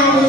Ay.